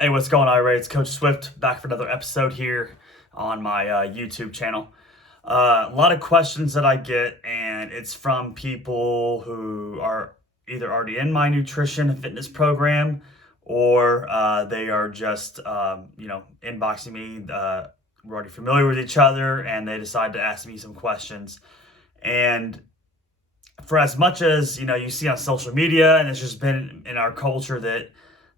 Hey, what's going on, everybody? It's Coach Swift back for another episode here on my YouTube channel. A lot of questions that I get, and it's from people who are either already in my nutrition and fitness program, or they are just, inboxing me. We're already familiar with each other, and they decide to ask me some questions. And for as much as you see on social media, and it's just been in our culture that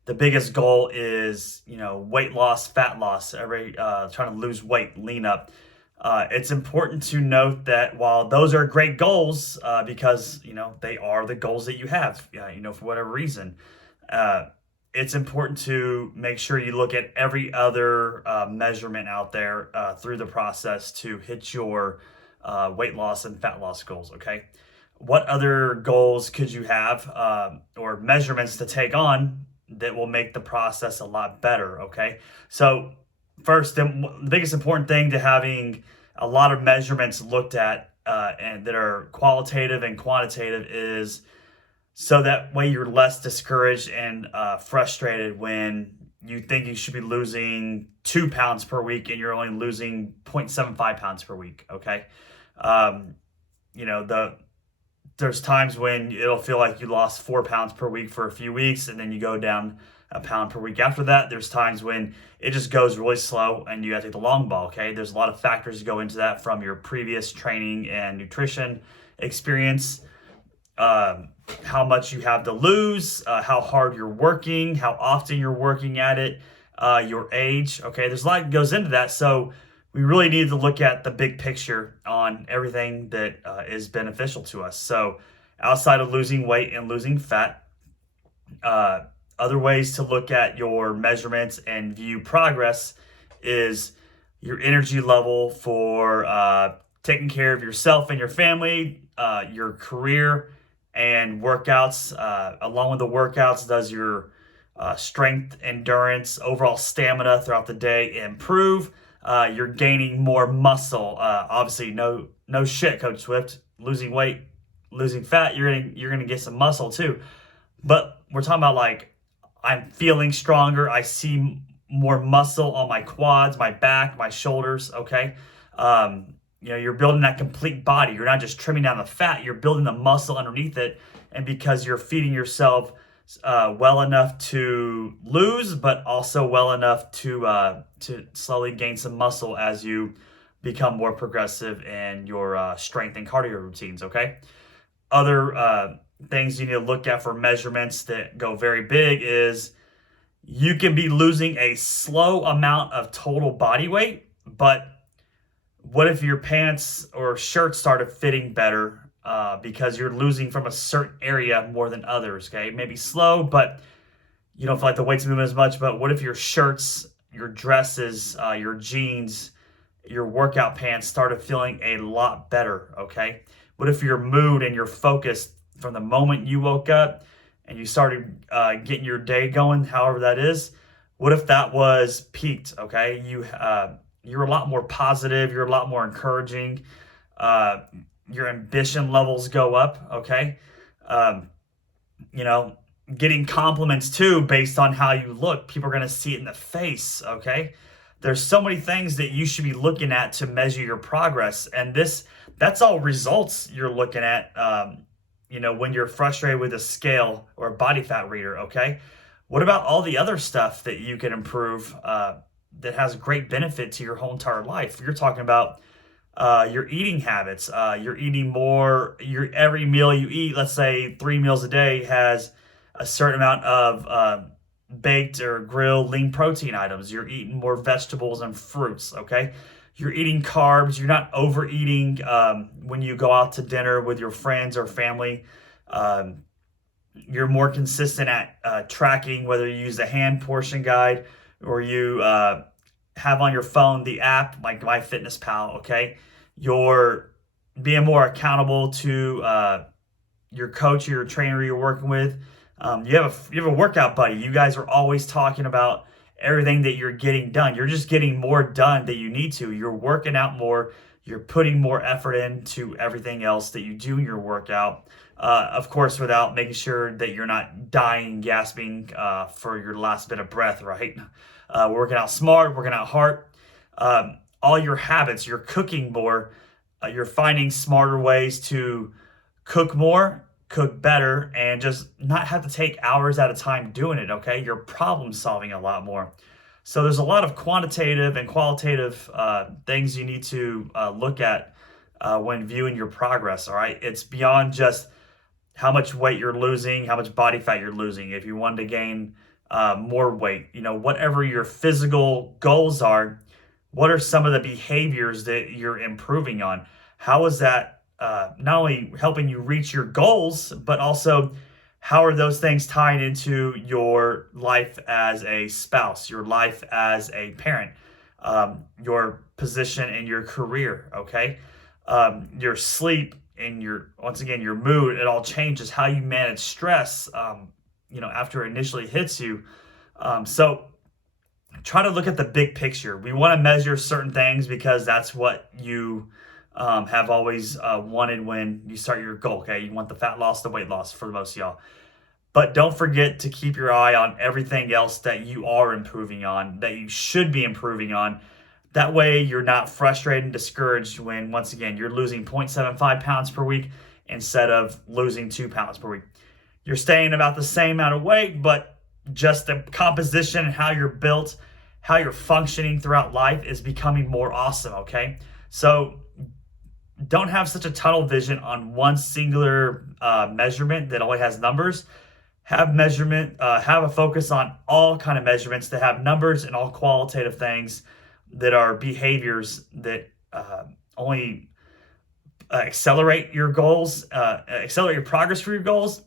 the biggest goal is weight loss, fat loss, every trying to lose weight, lean up. It's important to note that while those are great goals, because they are the goals that you have, for whatever reason, uh, it's important to make sure you look at every other measurement out there through the process to hit your weight loss and fat loss goals. Okay, what other goals could you have, or measurements to take on that will make the process a lot better? Okay, so first, the biggest important thing to having a lot of measurements looked at, and that are qualitative and quantitative, is so that way you're less discouraged and frustrated when you think you should be losing 2 pounds per week and you're only losing 0.75 pounds per week. Okay, um, there's times when it'll feel like you lost 4 pounds per week for a few weeks, and then you go down a pound per week after that. There's times when it just goes really slow and you have to take the long ball. Okay, there's a lot of factors that go into that, from your previous training and nutrition experience, how much you have to lose, how hard you're working, how often you're working at it, your age. Okay, there's a lot that goes into that. So we really need to look at the big picture on everything that is beneficial to us. So outside of losing weight and losing fat, other ways to look at your measurements and view progress is your energy level for taking care of yourself and your family, your career, and workouts. Along with the workouts, does your strength, endurance, overall stamina throughout the day improve? You're gaining more muscle. Obviously, no shit, Coach Swift. Losing weight, losing fat, you're gonna get some muscle too. But we're talking about, like, I'm feeling stronger. I see more muscle on my quads, my back, my shoulders. Okay, you're building that complete body. You're not just trimming down the fat. You're building the muscle underneath it, and because you're feeding yourself well enough to lose, but also well enough to slowly gain some muscle as you become more progressive in your strength and cardio routines. Okay. Other things you need to look at for measurements that go very big is you can be losing a slow amount of total body weight, but what if your pants or shirt started fitting better, because you're losing from a certain area more than others? Okay, maybe slow, but you don't feel like the weight's moving as much. But what if your shirts, your dresses, your jeans, your workout pants started feeling a lot better? Okay, what if your mood and your focus from the moment you woke up and you started getting your day going, however that is, what if that was peaked? Okay, you're a lot more positive, you're a lot more encouraging, uh, your ambition levels go up. Okay, um, you know, getting compliments too based on how you look. People are going to see it in the face. Okay, there's so many things that you should be looking at to measure your progress, and that's all results you're looking at. When you're frustrated with a scale or a body fat reader. Okay, what about all the other stuff that you can improve, that has great benefit to your whole entire life? You're talking about your eating habits. You're eating more. Every meal you eat, let's say 3 meals a day, has a certain amount of baked or grilled lean protein items. You're eating more vegetables and fruits. Okay, you're eating carbs. You're not overeating when you go out to dinner with your friends or family. Um, you're more consistent at tracking, whether you use the hand portion guide or you have on your phone the app like MyFitnessPal. Okay, you're being more accountable to your coach or your trainer you're working with. You have a workout buddy. You guys are always talking about everything that you're getting done. You're just getting more done that you need to. You're working out more. You're putting more effort into everything else that you do in your workout. Of course, without making sure that you're not dying, gasping for your last bit of breath, right? Working out smart, working out hard. All your habits, you're cooking more, you're finding smarter ways to cook more, cook better, and just not have to take hours at a time doing it, okay? You're problem solving a lot more. So there's a lot of quantitative and qualitative things you need to look at when viewing your progress, all right? It's beyond just how much weight you're losing, how much body fat you're losing. If you want to gain more weight, whatever your physical goals are, what are some of the behaviors that you're improving on? How is that not only helping you reach your goals, but also how are those things tying into your life as a spouse, your life as a parent, your position in your career, okay? Your sleep and once again, your mood, it all changes how you manage stress, after it initially hits you. So try to look at the big picture. We want to measure certain things because that's what you have always wanted when you start your goal. Okay, you want the fat loss, the weight loss for most of y'all. But don't forget to keep your eye on everything else that you are improving on, that you should be improving on. That way you're not frustrated and discouraged when, once again, you're losing 0.75 pounds per week instead of losing 2 pounds per week. You're staying about the same amount of weight, but just the composition and how you're built, how you're functioning throughout life is becoming more awesome, okay? So don't have such a tunnel vision on one singular measurement that only has numbers. Have a focus on all kind of measurements that have numbers and all qualitative things that are behaviors that only accelerate your goals, accelerate your progress for your goals,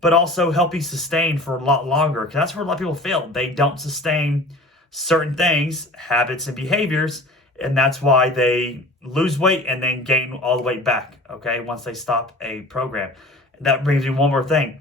but also help you sustain for a lot longer. Because that's where a lot of people fail. They don't sustain certain things, habits and behaviors, and that's why they lose weight and then gain all the weight back, okay, once they stop a program. And that brings me one more thing.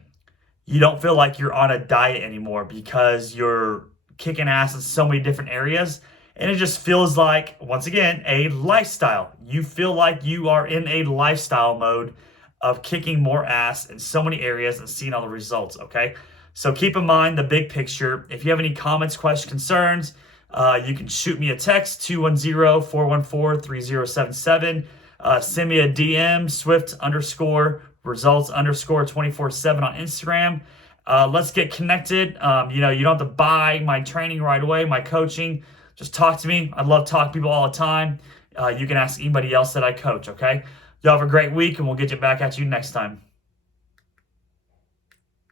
You don't feel like you're on a diet anymore because you're kicking ass in so many different areas. And it just feels like, once again, a lifestyle. You feel like you are in a lifestyle mode of kicking more ass in so many areas and seeing all the results, okay? So keep in mind the big picture. If you have any comments, questions, concerns, you can shoot me a text, 210-414-3077. Send me a DM, Swift_results_247 on Instagram. Let's get connected. You don't have to buy my training right away, my coaching. Just talk to me. I love talking to people all the time. You can ask anybody else that I coach, okay? Y'all have a great week, and we'll get you back at you next time.